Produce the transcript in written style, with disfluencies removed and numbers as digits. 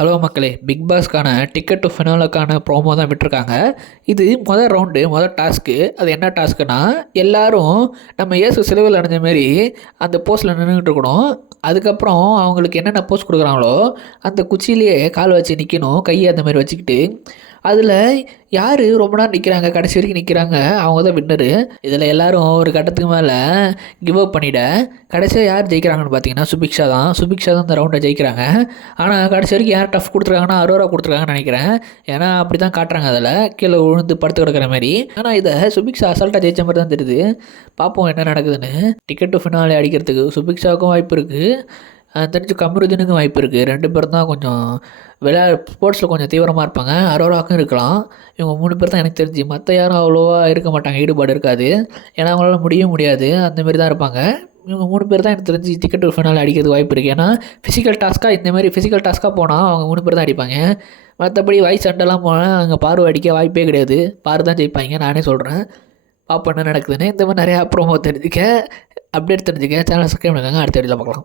Hello மக்களே, big பாஸ்க்கான ticket to ஃபினாலுக்கான promo தான் விட்டுருக்காங்க. இது மொதல் ரவுண்டு, மொதல் டாஸ்க்கு. அது என்ன டாஸ்க்குனா, எல்லாரும் நம்ம இயேசு சிலுவையில் அடைஞ்ச மாரி அந்த போஸ்ட்டில் நின்றுக்கிட்டு இருக்கணும். அதுக்கப்புறம் அவங்களுக்கு என்னென்ன போஸ் கொடுக்குறாங்களோ அந்த குச்சியிலேயே கால் வச்சு நிற்கணும், கையை அந்த மாதிரி வச்சுக்கிட்டு. அதில் யார் ரொம்ப நேரம் நிற்கிறாங்க, கடைசி வரைக்கும் நிற்கிறாங்க, அவங்க தான் வின்னரு. இதில் எல்லோரும் ஒரு கட்டத்துக்கு மேலே கிவ் அப் பண்ணிவிட கடைசியாக யார் ஜெயிக்கிறாங்கன்னு பார்த்தீங்கன்னா சுபிக்ஷா தான் இந்த ரவுண்டை ஜெயிக்கிறாங்க. ஆனால் கடைசி வரைக்கும் யார் டஃப் கொடுத்துருக்காங்கன்னா அரோரா கொடுத்துருக்காங்கன்னு நினைக்கிறேன். ஏன்னா அப்படி தான் காட்டுறாங்க, அதில் கீழே விழுந்து படுத்து கிடக்கிற மாதிரி. ஆனால் இதை சுபிக்ஷா அசால்ட்டாக ஜெயிச்ச மாதிரி தான் தெரியுது. பார்ப்போம் என்ன நடக்குதுன்னு. டிக்கெட் டு ஃபினாலே அடிக்கிறதுக்கு சுபிக்ஷாவுக்கும் வாய்ப்பு இருக்குது, தெரிஞ்சு கமருதீனுக்கும் வாய்ப்பு இருக்குது. 2 பேரும் தான் கொஞ்சம் ஸ்போர்ட்ஸில் கொஞ்சம் தீவிரமாக இருப்பாங்க. அரோராக்கும் இருக்கலாம். இவங்க 3 பேர் தான் எனக்கு தெரிஞ்சு. மற்ற யாரும் அவ்வளோவா இருக்க மாட்டாங்க, ஈடுபாடு இருக்காது. ஏன்னா அவங்களால முடியவும் முடியாது, அந்தமாரி தான் இருப்பாங்க. இவங்க 3 பேர் தான் எனக்கு தெரிஞ்சு டிக்கெட் டு ஃபினாலே அடிக்கிறதுக்கு வாய்ப்பு இருக்குது. ஏன்னா இந்தமாதிரி ஃபிசிக்கல் டாஸ்க்காக போனால் அவங்க 3 பேர் தான் அடிப்பாங்க. மற்றபடி வாய்ஸ் சண்டைலாம் போனால் அங்கே பார்வை அடிக்க வாய்ப்பே கிடையாது. பாரு தான் ஜெயிப்பாங்க, நானே சொல்கிறேன். பார்ப்போம் என்ன நடக்குதுன்னு. இந்த மாதிரி நிறையா ப்ரோமோ தெரிஞ்சுக்க, அப்டேட் தெரிஞ்சுக்க சேனல் சப்ஸ்கிரைப் பண்ணுங்க. அடுத்த வீடியோவில் பார்க்கலாம்.